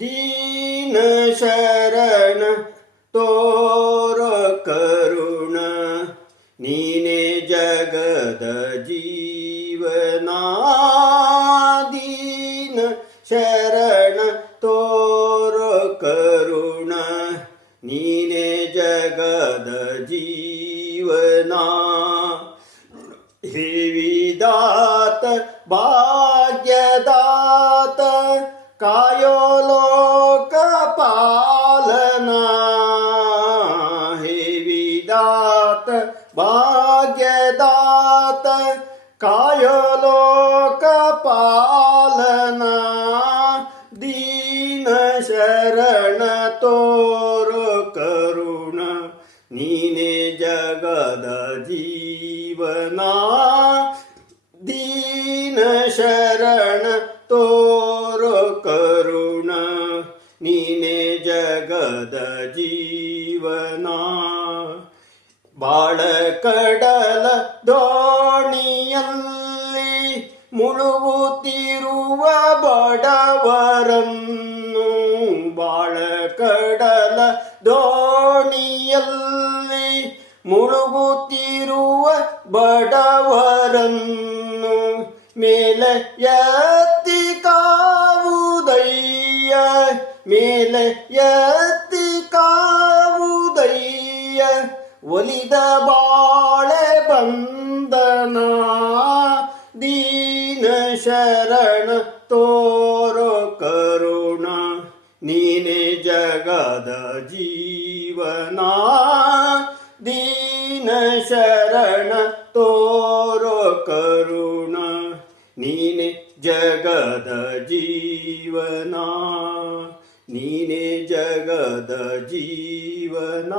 ದೀನ ಶರಣ ತೋರ ಕರುಣ ನೀನೆ ಜಗದ ಜೀವನ ದೀನ ಶರಣ ತೋರ ಕರುಣ ನೀನೆ ಜಗದ ಜೀವನ ಹೇ ವಿಧಾತ ಭಾಗ್ಯದಾತ ಕಾಯೋ ಲೋಕ ಪಾಲನಾ ಹೇ ವಿಧಾತ ಭಾಗ್ಯದಾತ ಕಾಯೋ ಲೋಕ ಪಾಲನಾ ದೀನ ಶರಣ ತೋರೋ ಕರುಣ ನೀನೆ ಜಗದ ಜೀವನ ದೀನ ಶರಣ ತೋರೋ ಕರುಣ ನೀನೆ ಜಗದ ಜೀವನ ಬಾಳ ಕಡಲ ದೋಣಿಯಲ್ಲಿ ಮುಳುಗುತ್ತಿರುವ ಬಡವರನ್ನು ಬಾಳ ಕಡಲ ದೋಣಿಯಲ್ಲಿ ಮುಳುಗುತ್ತಿರುವ ಬಡವರನ್ನು ಮೇಲೆ ಎತ್ತಿ ಕಾವುದಯ್ಯ ಮೇಲೆ ಎತ್ತಿ ಕಾವುದಯ್ಯ ಒಲಿದ ಬಾಳೆ ಬಂದನ ದೀನ ಶರಣ ತೋರೋ ಕರುಣ ನೀನೆ ಜಗದ ಜೀವನ ದೀನ ಶರಣ ತೋರೋ ಕರುಣ ನೀನೆ ಜಗದ ಜೀವನ ನೀನೆ ಜಗದ ಜೀವನ.